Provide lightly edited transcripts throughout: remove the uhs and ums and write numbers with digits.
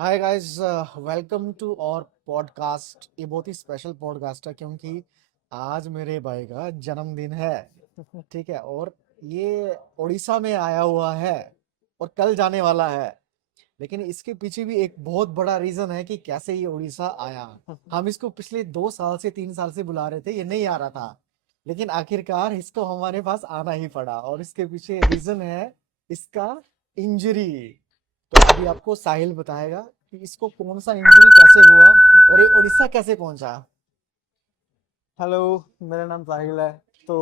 Hi guys, welcome to और podcast. ये बहुत ही स्पेशल पॉडकास्ट है क्योंकि आज मेरे भाई का जन्मदिन है। ठीक है, और ये उड़ीसा में आया हुआ है और कल जाने वाला है। लेकिन इसके पीछे भी एक बहुत बड़ा रीजन है कि कैसे ये उड़ीसा आया। हम इसको पिछले 2 साल से 3 साल से बुला रहे थे, ये नहीं आ रहा था। लेकिन आखिरकार इसको हमारे पास आना ही पड़ा और इसके पीछे रीजन है इसका इंजरी। तो अभी आपको साहिल बताएगा कि इसको कौन सा इंजरी कैसे हुआ और ये उड़ीसा कैसे पहुंचा। हेलो। मेरा नाम साहिल है। तो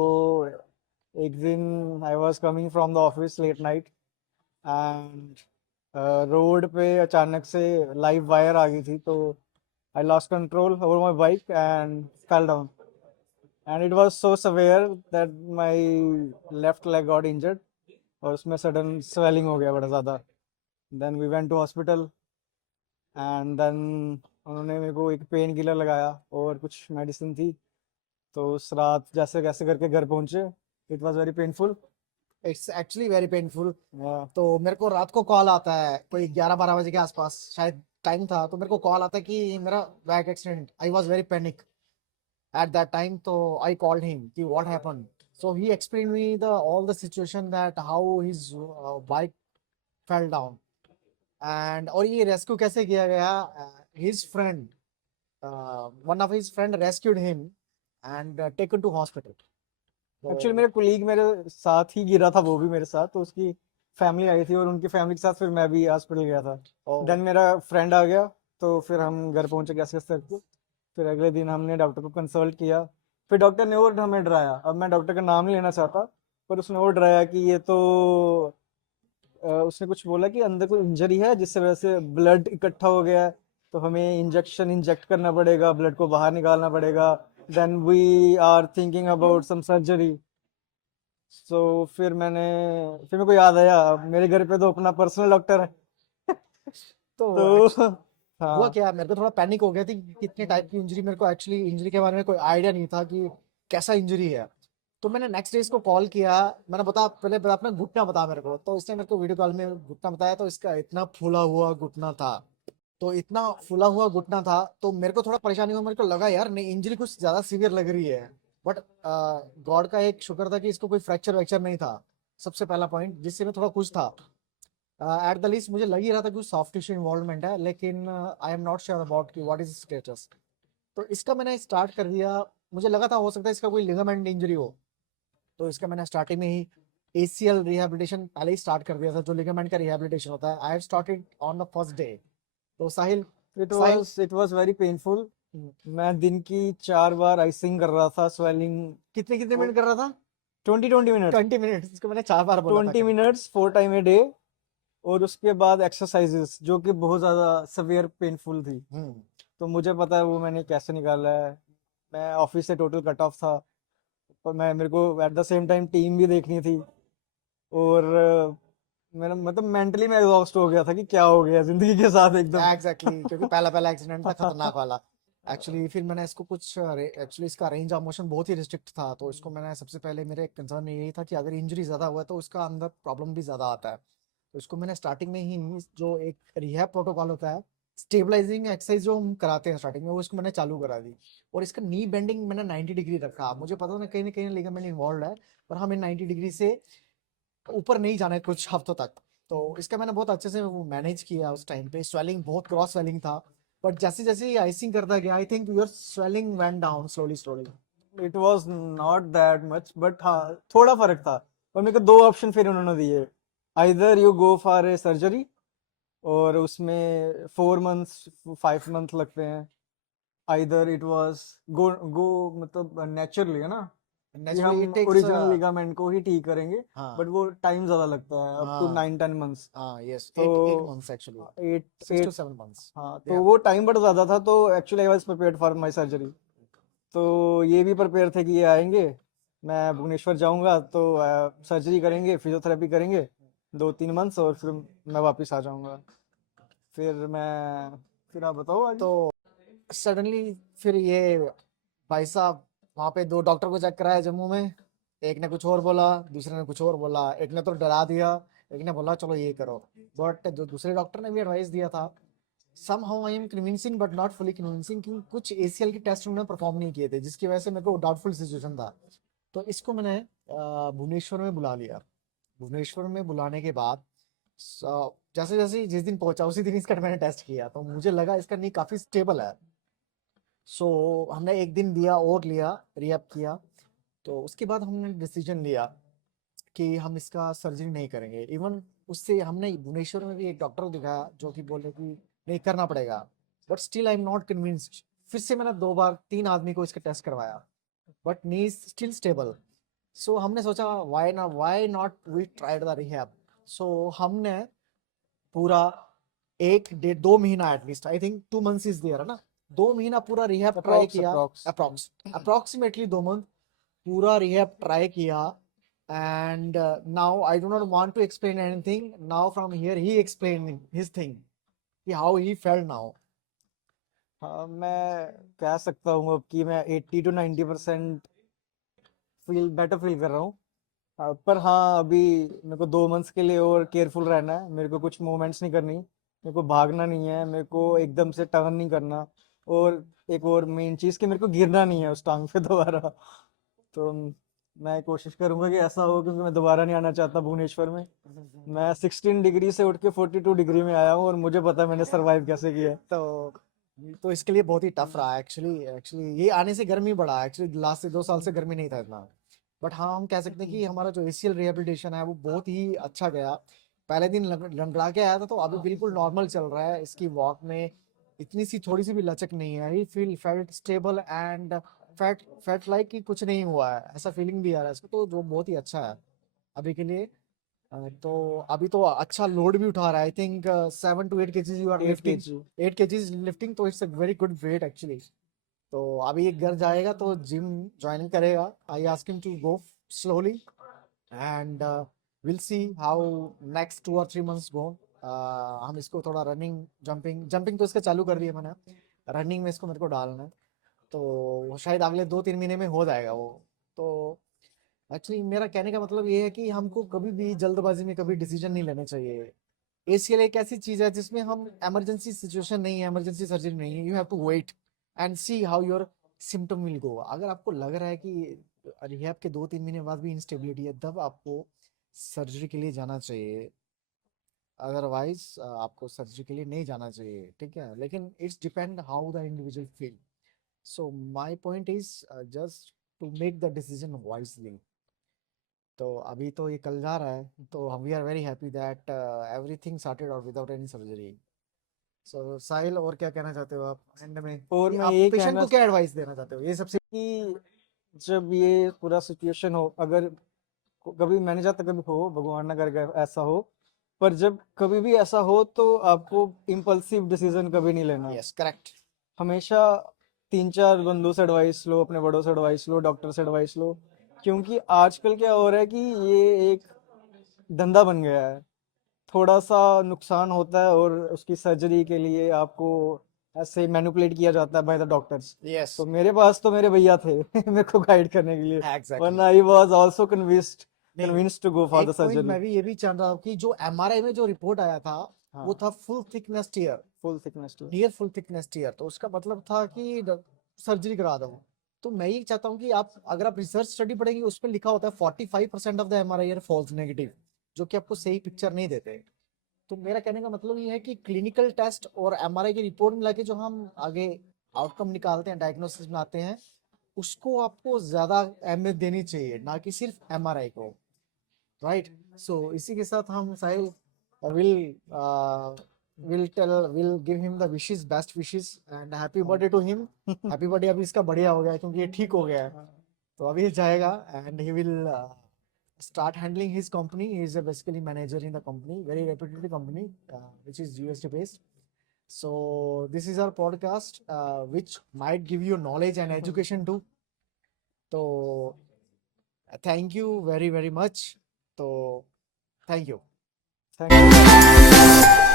एक दिन I was coming from the office late night and road पे अचानक से लाइव वायर आ गई थी, तो I lost control over my bike and fell down and it was so severe that my left leg got injured और उसमें sudden swelling हो गया बड़ा ज़्यादा। Then we went to hospital and then उन्होंने मेरे को एक पेन किलर लगाया और कुछ मेडिसिन थी। तो उस रात जैसे कैसे करके घर पहुंचे। It was very painful. It's actually very painful. तो मेरे को रात को कॉल आता है कोई 11-12 बजे के आसपास शायद टाइम था, तो मेरे को कॉल आता है कि मेरा bike accident. I was very panic at that time, so I called him ki what happened. So he explained me the all the situation that how his bike fell down and और ये rescue कैसे किया गया। his friend, one of his friend rescued him and taken to hospital. Actually तो मेरा colleague मेरे साथ ही गिरा था, वो भी मेरे साथ, तो उसकी फैमिली आई थी और उनकी फैमिली के साथ फिर मैं भी हॉस्पिटल गया था। देन ओ, मेरा फ्रेंड आ गया, तो फिर हम घर पहुंचे कैसे कैसे करके। फिर अगले दिन हमने डॉक्टर को कंसल्ट किया। फिर डॉक्टर ने और हमें डराया। अब मैं डॉक्टर का नाम नहीं लेना चाहता, पर उसने और डराया कि ये तो उसने कुछ बोला कि अंदर कोई इंजरी है जिससे वजह से ब्लड इकट्ठा हो गया है, तो हमें इंजेक्ट करना पड़ेगा, ब्लड को बाहर निकालना पड़ेगा। Then we are thinking about some surgery. So फिर मेरे को याद आया मेरे घर पे तो अपना पर्सनल डॉक्टर है। तो तो हुआ हाँ। क्या, मेरे को थोड़ा पैनिक हो गया थी कि कितने टाइप की इंजरी। मेरे को एक्चुअली इंजरी के बारे में कोई आइडिया नहीं था कि कैसा इंजरी है। तो मैंने नेक्स्ट डे इसको कॉल किया। मैंने बता पहले बता अपना घुटना बता मेरे को, तो इसने मेरे को वीडियो कॉल में घुटना बताया। तो इसका इतना फूला हुआ घुटना था, तो इतना फूला हुआ घुटना था तो मेरे को थोड़ा परेशानी हुआ। मेरे को लगा यार नहीं, इंजरी कुछ ज्यादा सीवियर लग रही है। बट गॉड का एक शुक्र था कि इसको कोई फ्रैक्चर वैक्चर नहीं था। सबसे पहला पॉइंट जिससे मैं थोड़ा खुश था। एट द लीस्ट मुझे लग ही रहा था कि सॉफ्ट टिश्यू इन्वॉल्वमेंट है, लेकिन I am not sure about कि व्हाट इज स्टेटस। तो इसका मैंने स्टार्ट कर दिया। मुझे लगा था हो सकता है इसका कोई लिगामेंट इंजरी हो, तो इसका मैंने स्टार्टिंग में ही एसीएल रिहैबिलिटेशन पहले ही स्टार्ट कर दिया था। जो लिगामेंट का रिहैबिलिटेशन होता है, I have started on the first day. तो साहिल, साहिल इट वाज वेरी पेनफुल। मैं दिन की 4 बार आइसिंग कर रहा था, स्वेलिंग। कितने कितने मिनट कर रहा था? 20 मिनट्स। 20 मिनट, इसको मैंने 4 बार बोला था 20 मिनट्स 4 टाइम ए डे। और उसके बाद एक्सरसाइजेस जो कि बहुत ज़्यादा सवियर पेनफुल थी। हम्म। तो मुझे पता है वो मैंने कैसे निकाला है। मैं ऑफिस से टोटल कट ऑफ था, पर मैं मेरे को at the same time team भी देखनी थी। और मेरा मतलब मेंटली मैं एग्जॉस्ट हो गया था कि क्या हो गया जिंदगी के साथ एकदम। एग्जैक्टली, क्योंकि पहला पहला एक्सीडेंट था खतरनाक वाला। एक्चुअली फिर मैंने इसको कुछ एक्चुअली इसका रेंज ऑफ मोशन बहुत ही रिस्ट्रिक्ट था, तो इसको मैंने सबसे पहले मेरे कंसर्न में यही था कि अगर इंजरी ज़्यादा हुआ है तो उसका अंदर प्रॉब्लम भी ज़्यादा आता है। तो इसको मैंने स्टार्टिंग में ही जो एक रिहैब प्रोटोकॉल होता है, स्टेबलाइजिंग एक्सरसाइज जो हम कराते हैं स्टार्टिंग में, वो इसको मैंने चालू करा दी। और इसका नी बेंडिंग मैंने 90 डिग्री रखा। मुझे पता ना कहीं लिगामेंट इन्वॉल्व है, पर हमें 90 डिग्री से ऊपर नहीं जाना है कुछ हफ्तों तक। तो इसका मैंने बहुत अच्छे से वो मैनेज किया। उस टाइम पे स्वेलिंग बहुत क्रॉस स्वेलिंग था, बट जैसे जैसे आइसिंग करता गया I think your swelling went down slowly slowly. It was not that much, but हाँ, थोड़ा फर्क था। और मेरे को दो ऑप्शन फिर उन्होंने दिए। Either you go for a surgery, और उसमें 4 मंथ्स 5 मंथ लगते हैं। आइदर इट वाज गो गो मतलब नेचुरली, है ना, कि नेचुरली हम इट टेक्स, ओरिजिनल लिगामेंट को ही ठीक करेंगे। हाँ, बट वो टाइम ज़्यादा लगता है, अप टू हाँ, 9-10 मंथ्स। हाँ, यस, तो 8 8 months actually, eight 6 to 7 months। हाँ, तो या वो टाइम बड़ा ज़्यादा था, तो actually I was prepared for my surgery. तो ये भी प्रिपेयर थे कि ये आएंगे, मैं भुवनेश्वर जाऊंगा तो सर्जरी करेंगे, फिजियोथेरेपी करेंगे 2-3 मंथ्स, और फिर मैं वापस आ जाऊंगा। फिर आप बताओ आगे। तो सडनली फिर ये भाई साहब वहाँ पे दो डॉक्टर को चेक कराया जम्मू में। एक ने कुछ और बोला, दूसरे ने कुछ और बोला। एक ने तो डरा दिया, एक ने बोला चलो ये करो। बट जो दूसरे डॉक्टर ने भी एडवाइस दिया था, somehow I am convincing but not fully convincing कि कुछ ACL के टेस्ट उन्होंने परफॉर्म नहीं किए थे जिसकी वजह से मेरे को डाउटफुल सिचुएशन था। तो इसको मैंने भुवनेश्वर में बुला लिया। भुवनेश्वर में बुलाने के बाद जैसे जैसे जिस दिन पहुंचा उसी दिन इसका मैंने टेस्ट किया तो मुझे लगा इसका नी काफ़ी स्टेबल है। सो हमने एक दिन दिया और लिया, रिएप किया। तो उसके बाद हमने डिसीजन लिया कि हम इसका सर्जरी नहीं करेंगे। इवन उससे हमने भुवनेश्वर में भी एक डॉक्टर दिखाया जो कि बोले कि नहीं करना पड़ेगा, but still I am not convinced. फिर से मैंने 2 बार 3 आदमी को इसका टेस्ट करवाया, but knee is still stable. So हमने सोचा why not we tried the rehab. So हमने पूरा 1 डेढ़ 2 महीना at least, I think 2 months is there है ना, 2 महीना पूरा रिहैब ट्राई किया। अप्रोक्सीमेटली 2 मंथ पूरा रिहैब ट्राई किया। And now I do not want to explain anything. Now from here he explained his thing, how he felt now. हाँ, मैं कह सकता हूँ अब कि मैं 80 to 90% बेटर फील कर रहा हूँ। पर हाँ, अभी मेरे को 2 मंथ्स के लिए और केयरफुल रहना है। मेरे को कुछ मूवमेंट्स नहीं करनी, मेरे को भागना नहीं है, मेरे को एकदम से टर्न नहीं करना, और एक और मेन चीज़ कि मेरे को गिरना नहीं है उस टांग पे दोबारा। तो मैं कोशिश करूंगा कि ऐसा हो, क्योंकि मैं दोबारा नहीं आना चाहता भुवनेश्वर में। मैं 16 डिग्री से उठ के 42 डिग्री में आया हूँ, और मुझे पता है मैंने सरवाइव कैसे किया है। तो इसके लिए बहुत ही टफ रहा एक्चुअली ये आने से गर्मी बढ़ा। एक्चुअली लास्ट से 2 साल से गर्मी नहीं था इतना। बट हाँ, हम कह सकते हैं कि हमारा जो ACL रिहेबिलिटेशन है वो बहुत ही अच्छा गया। पहले दिन लंगड़ा के आया था, तो अभी बिल्कुल नॉर्मल चल रहा है। इसकी वॉक में इतनी सी थोड़ी सी भी लचक नहीं है। He felt stable and fat like कि कुछ नहीं हुआ है, ऐसा फीलिंग भी आ रहा है इसको। तो जो बहुत ही अच्छा है अभी के लिए। तो अभी तो अच्छा लोड भी उठा रहा है। I think 7 to 8 kgs you are 8 lifting. kg 8 kgs lifting, तो it's a very good weight actually. तो अभी ये घर जाएगा तो जिम ज्वाइन करेगा। I ask him to go slowly and will see how next 2 or 3 months go. हम इसको थोड़ा रनिंग जंपिंग जंपिंग तो इसका चालू कर दिया मैंने, रनिंग में इसको मेरे को डालना है। तो वो शायद अगले 2-3 महीने में हो जाएगा वो। तो एक्चुअली मेरा कहने का मतलब ये है कि हमको कभी भी जल्दबाजी में कभी डिसीजन नहीं लेने चाहिए। ACL एक ऐसी चीज है जिसमें हम इमरजेंसी सिचुएशन नहीं है, इमरजेंसी सर्जरी नहीं है। You have to wait and see how your symptom will go. अगर आपको लग रहा है कि रिहैब के 2-3 महीने बाद भी इंस्टेबिलिटी है, तब आपको सर्जरी के लिए जाना चाहिए। अदरवाइज आपको सर्जरी के लिए नहीं जाना चाहिए, ठीक है। लेकिन it's depend how the individual feel. So my point is just to make the decision wisely. तो अभी तो ये कल जा रहा है, तो we are very happy that everything sorted out without any surgery. So Sahil, और क्या कहना चाहते हो आप एंड में? और मैं आप यही पेशेंट कहना को क्या एडवाइस देना चाहते हो ये सबसे? कि जब ये पूरा सिचुएशन हो, अगर कभी, मैंने चाहता कभी हो, भगवान ना करके ऐसा हो, पर जब कभी भी ऐसा हो तो आपको इम्पल्सिव डिसीजन कभी नहीं लेना। Yes, correct. हमेशा 3-4 बंदों से एडवाइस लो, अपने बड़ों से एडवाइस लो, डॉक्टर से एडवाइस लो, क्योंकि आजकल क्या हो रहा है कि ये एक धंधा बन गया है। थोड़ा सा नुकसान होता है और उसकी सर्जरी के लिए आपको ऐसे मैनिपुलेट किया जाता है बाय द डॉक्टर्स। यस, तो मेरे पास तो मेरे भैया थे मेरे को गाइड करने के लिए, एग्जैक्टली। वरना आई वाज आल्सो नहीं, convinced to go for the एक पॉइंट सर्जरी। मैं भी ये भी जान रहा हूँ कि जो MRI में जो रिपोर्ट आया था वो हाँ, था full thickness tear, full thickness too. Near full thickness tear. तो उसका मतलब था कि सर्जरी करा दो। तो मैं ये चाहता हूँ कि आप अगर आप रिसर्च स्टडी पढ़ेंगे, उस पर लिखा होता है 45% of the MRI are false negative, जो कि आपको सही पिक्चर नहीं देते। तो मेरा कहने का मतलब ये है कि क्लिनिकल टेस्ट और MRI की रिपोर्ट मिला के जो हम आगे आउटकम निकालते हैं, डायग्नोसिस बनाते हैं, उसको आपको ज्यादा अहमियत देनी चाहिए, ना कि सिर्फ MRI को। राइट। सो इसी के साथ हम Sahil will will give him the wishes, best wishes and happy birthday to him. Happy birthday. अभी इसका बढ़िया हो गया है क्योंकि ये ठीक हो गया है। तो अभी ये जाएगा and he will start handling his company. He is basically manager in the company, very reputed company, which is USD based. So this is our podcast, which might give you knowledge and education too. So thank you very much. So thank you. Thank you.